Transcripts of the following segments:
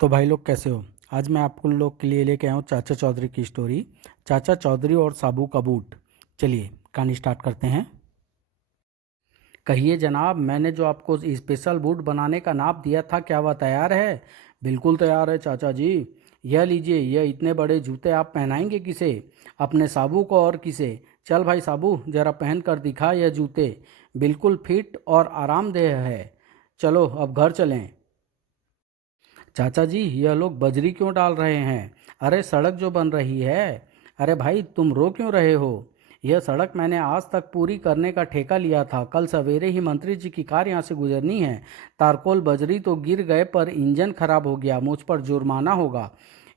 तो भाई लोग कैसे हो। आज मैं आपको लोग के लिए लेके आया हूँ चाचा चौधरी की स्टोरी। चाचा चौधरी और साबू का बूट। चलिए कहानी स्टार्ट करते हैं। कहिए जनाब, मैंने जो आपको स्पेशल बूट बनाने का नाप दिया था, क्या वह तैयार है? बिल्कुल तैयार है चाचा जी। यह लीजिए, यह इतने बड़े जूते आप पहनाएंगे किसे? अपने साबू को और किसे? चल भाई साबू, जरा पहन कर दिखा यह जूते। बिल्कुल फिट और आरामदेह है। चलो अब घर चलें। चाचा जी, यह लोग बजरी क्यों डाल रहे हैं? अरे सड़क जो बन रही है। अरे भाई तुम रो क्यों रहे हो? यह सड़क मैंने आज तक पूरी करने का ठेका लिया था। कल सवेरे ही मंत्री जी की कार यहाँ से गुजरनी है। तारकोल बजरी तो गिर गए पर इंजन खराब हो गया, मुझ पर जुर्माना होगा।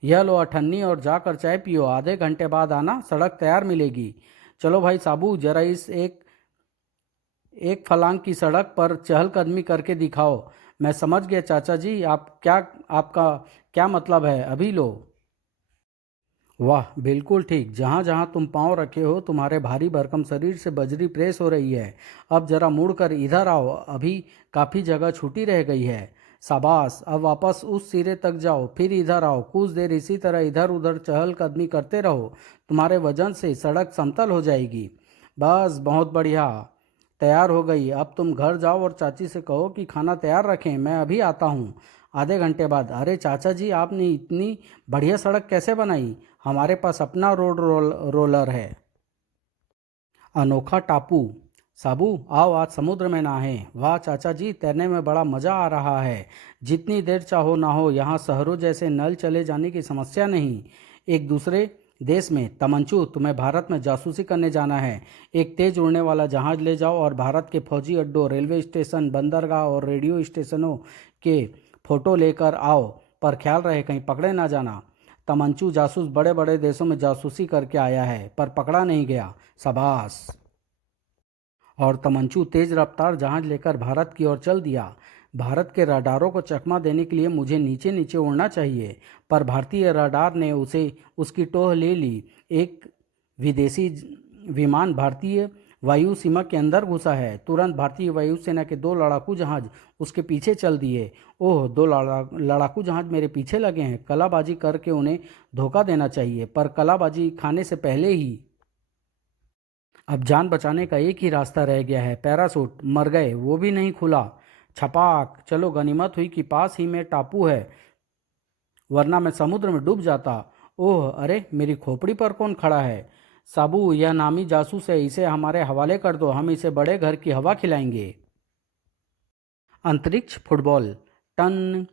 यह लो अठन्नी और जाकर चाय पियो, आधे घंटे बाद आना, सड़क तैयार मिलेगी। चलो भाई साबू, जरा इस एक एक फलांग की सड़क पर चहलकदमी करके दिखाओ। मैं समझ गया चाचा जी, आपका क्या मतलब है, अभी लो। वाह बिल्कुल ठीक, जहाँ जहाँ तुम पाँव रखे हो तुम्हारे भारी भरकम शरीर से बजरी प्रेस हो रही है। अब जरा मुड़कर इधर आओ, अभी काफ़ी जगह छूटी रह गई है। शाबाश, अब वापस उस सिरे तक जाओ, फिर इधर आओ, कुछ देर इसी तरह इधर उधर चहलकदमी करते रहो। तुम्हारे वजन से सड़क समतल हो जाएगी। बस बहुत बढ़िया, तैयार हो गई। अब तुम घर जाओ और चाची से कहो कि खाना तैयार रखें, मैं अभी आता हूँ आधे घंटे बाद। अरे चाचा जी, आपने इतनी बढ़िया सड़क कैसे बनाई? हमारे पास अपना रोलर है। अनोखा टापू। साबू आओ, आज समुद्र में नहाएं। वाह चाचा जी, तैरने में बड़ा मज़ा आ रहा है। जितनी देर चाहो नहाओ, यहाँ शहरों जैसे नल चले जाने की समस्या नहीं। एक दूसरे देश में तमंचू, तुम्हें भारत में जासूसी करने जाना है। एक तेज उड़ने वाला जहाज ले जाओ और भारत के फौजी अड्डों, रेलवे स्टेशन, बंदरगाह और रेडियो स्टेशनों के फोटो लेकर आओ। पर ख्याल रहे कहीं पकड़े ना जाना। तमंचू जासूस बड़े बड़े देशों में जासूसी करके आया है पर पकड़ा नहीं गया। शाबाश। और तमंचू तेज रफ्तार जहाज लेकर भारत की ओर चल दिया। भारत के रडारों को चकमा देने के लिए मुझे नीचे नीचे उड़ना चाहिए, पर भारतीय रडार ने उसे उसकी टोह ले ली। एक विदेशी विमान भारतीय वायु सीमा के अंदर घुसा है। तुरंत भारतीय वायुसेना के दो लड़ाकू जहाज उसके पीछे चल दिए। ओह, दो लड़ाकू जहाज मेरे पीछे लगे हैं। कलाबाजी करके उन्हें धोखा देना चाहिए, पर कलाबाजी खाने से पहले ही। अब जान बचाने का एक ही रास्ता रह गया है, पैरासूट। मर गए, वो भी नहीं खुला। छपाक, चलो गनीमत हुई कि पास ही में टापू है, वरना मैं समुद्र में डूब जाता। ओह अरे, मेरी खोपड़ी पर कौन खड़ा है? साबू, यह नामी जासूस है, इसे हमारे हवाले कर दो, हम इसे बड़े घर की हवा खिलाएंगे। अंतरिक्ष फुटबॉल। टन।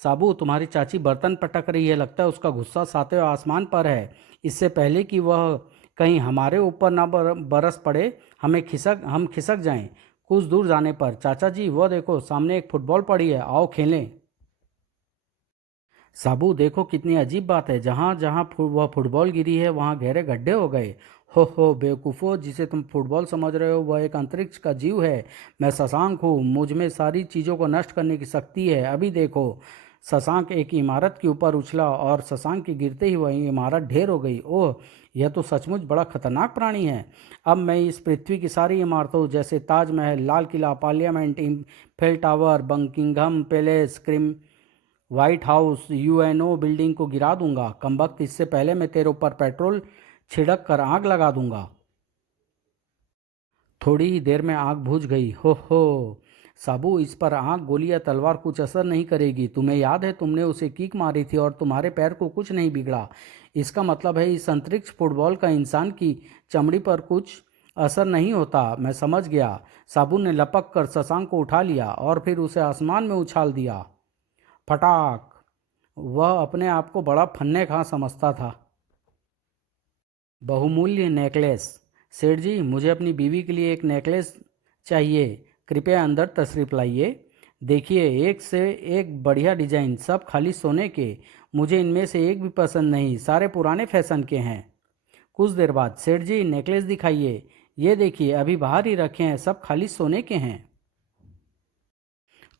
साबू, तुम्हारी चाची बर्तन पटक रही है, लगता है उसका गुस्सा सातवें आसमान पर है। इससे पहले कि वह कहीं हमारे ऊपर ना बरस पड़े, हम खिसक जाएं। कुछ दूर जाने पर, चाचा जी वह देखो, सामने एक फुटबॉल पड़ी है, आओ खेलें। साबू देखो, कितनी अजीब बात है, जहाँ जहाँ वह फुटबॉल गिरी है वहाँ गहरे गड्ढे हो गए। हो बेवकूफ़ो, जिसे तुम फुटबॉल समझ रहे हो वह एक अंतरिक्ष का जीव है। मैं शशांक हूँ, मुझ में सारी चीज़ों को नष्ट करने की शक्ति है। अभी देखो। शशांक एक इमारत के ऊपर उछला और शशांक के गिरते ही वही इमारत ढेर हो गई। ओह, यह तो सचमुच बड़ा खतरनाक प्राणी है। अब मैं इस पृथ्वी की सारी इमारतों जैसे Taj Mahal, Lal Qila, parliament, Eiffel Tower, Buckingham Palace, क्रिम व्हाइट हाउस, यूएनओ बिल्डिंग को गिरा दूंगा। कमबख्त, इससे पहले मैं तेरे ऊपर पेट्रोल छिड़क कर आग लगा दूंगा। थोड़ी ही देर में आग बुझ गई। हो साबू, इस पर आग, गोली या तलवार कुछ असर नहीं करेगी। तुम्हें याद है तुमने उसे किक मारी थी और तुम्हारे पैर को कुछ नहीं बिगड़ा। इसका मतलब है इस अंतरिक्ष फुटबॉल का इंसान की चमड़ी पर कुछ असर नहीं होता। मैं समझ गया। साबू ने लपक कर शशांक को उठा लिया और फिर उसे आसमान में उछाल दिया। फटाक। वह अपने आप को बड़ा फन्ने खा समझता था। बहुमूल्य नेकलेस। सेठ जी, मुझे अपनी बीवी के लिए एक नेकलेस चाहिए, कृपया अंदर तशरीफ लाइए। देखिए, एक से एक बढ़िया डिजाइन, सब खाली सोने के। मुझे इनमें से एक भी पसंद नहीं, सारे पुराने फैशन के हैं। कुछ देर बाद, सेठ जी नेकलेस दिखाइए। ये देखिए, अभी बाहर ही रखे हैं, सब खाली सोने के हैं।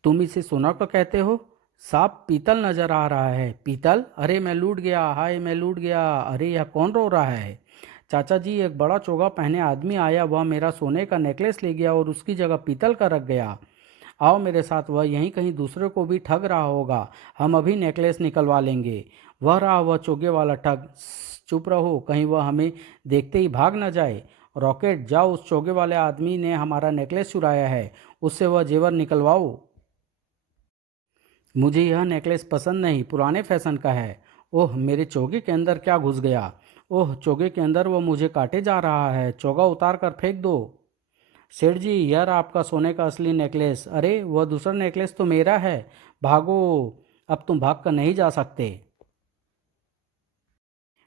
तुम इसे सोना को कहते हो? साफ पीतल नजर आ रहा है। पीतल? अरे मैं लूट गया, हाय मैं लूट गया। अरे यह कौन रो रहा है? चाचा जी, एक बड़ा चोगा पहने आदमी आया, वह मेरा सोने का नेकलेस ले गया और उसकी जगह पीतल का रख गया। आओ मेरे साथ, वह यहीं कहीं दूसरे को भी ठग रहा होगा। हम अभी नेकलेस निकलवा लेंगे। वह रहा वह चोगे वाला ठग। चुप रहो, कहीं वह हमें देखते ही भाग न जाए। रॉकेट, जाओ, उस चोगे वाले आदमी ने हमारा नेकलेस चुराया है, उससे वह जेवर निकलवाओ। मुझे यह नेकलेस पसंद नहीं, पुराने फैशन का है। ओह, मेरे चोगे के अंदर क्या घुस गया? ओह, चोगे के अंदर वो मुझे काटे जा रहा है, चोगा उतार कर फेंक दो। सेठ जी, यार आपका सोने का असली नेकलेस। अरे, वह दूसरा नेकलेस तो मेरा है। भागो, अब तुम भाग कर नहीं जा सकते।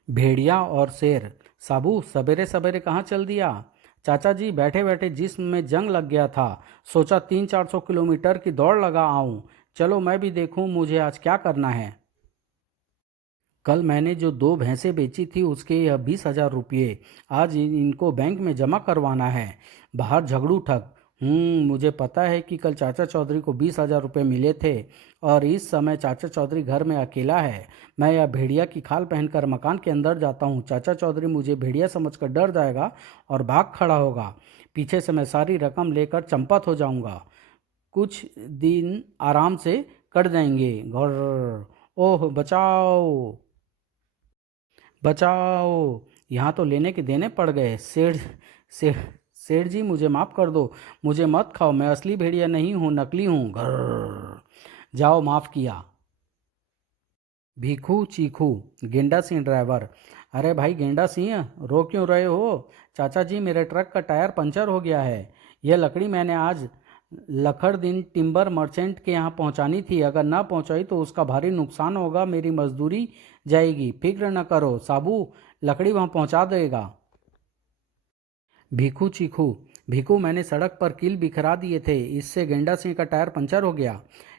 भेड़िया और शेर। साबू, सवेरे सवेरे कहाँ चल दिया? चाचा जी, बैठे बैठे जिस्म में जंग लग गया था, सोचा 300-400 किलोमीटर की दौड़ लगा आऊं। चलो मैं भी देखूं मुझे आज क्या करना है। कल मैंने जो 2 भैंसें बेची थी उसके यह 20,000 रुपये, आज इनको बैंक में जमा करवाना है। बाहर झगड़ू ठग। मुझे पता है कि कल चाचा चौधरी को 20,000 रुपये मिले थे और इस समय चाचा चौधरी घर में अकेला है। मैं यह भेड़िया की खाल पहनकर मकान के अंदर जाता हूँ। चाचा चौधरी मुझे भेड़िया समझकर डर जाएगा और भाग खड़ा होगा। पीछे से मैं सारी रकम लेकर चंपत हो जाऊंगा। कुछ दिन आराम से कट जाएंगे। घर। ओह बचाओ, बचाओ, यहाँ तो लेने के देने पड़ गए। सेठ सेठ जी, मुझे माफ़ कर दो, मुझे मत खाओ, मैं असली भेड़िया नहीं हूँ, नकली हूँ। घर। जाओ, माफ़ किया। भीखू चीखू। गेंडा सिंह ड्राइवर। अरे भाई गेंडा सिंह, रो क्यों रहे हो? चाचा जी, मेरे ट्रक का टायर पंचर हो गया है। यह लकड़ी मैंने आज लखड़दीन टिम्बर मर्चेंट के यहाँ पहुँचानी थी, अगर ना पहुँचाई तो उसका भारी नुकसान होगा, मेरी मजदूरी जाएगी। फिक्र न करो साबू, लकड़ी वहाँ पहुँचा देगा। भीखू चीखू। भीखू, मैंने सड़क पर कील बिखरा दिए थे, इससे गेंडा सिंह का टायर पंचर हो गया।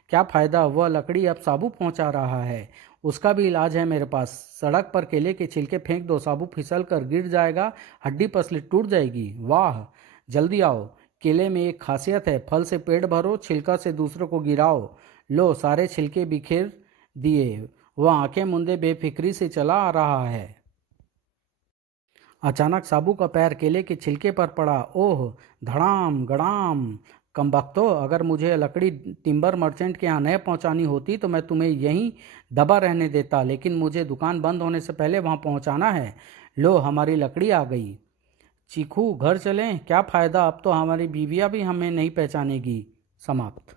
क्या फ़ायदा, वह लकड़ी अब साबू पहुंचा रहा है, उसका भी इलाज है मेरे पास। सड़क पर केले के छिलके फेंक दो, साबू फिसल कर गिर जाएगा, हड्डी पसली टूट जाएगी। वाह, जल्दी आओ। केले में एक खासियत है, फल से पेट भरो, छिलका से दूसरों को गिराओ। लो, सारे छिलके बिखेर दिए। वह आंखें मूंदे बेफिक्री से चला आ रहा है। अचानक साबू का पैर केले के छिलके पर पड़ा। ओह, धड़ाम गड़ाम। कमबख्तो, अगर मुझे लकड़ी टिम्बर मर्चेंट के यहाँ नहीं पहुँचानी होती तो मैं तुम्हें यहीं दबा रहने देता, लेकिन मुझे दुकान बंद होने से पहले वहाँ पहुँचाना है। लो, हमारी लकड़ी आ गई। चीखू, घर चलें? क्या फ़ायदा, अब तो हमारी बीवियाँ भी हमें नहीं पहचानेगी। समाप्त।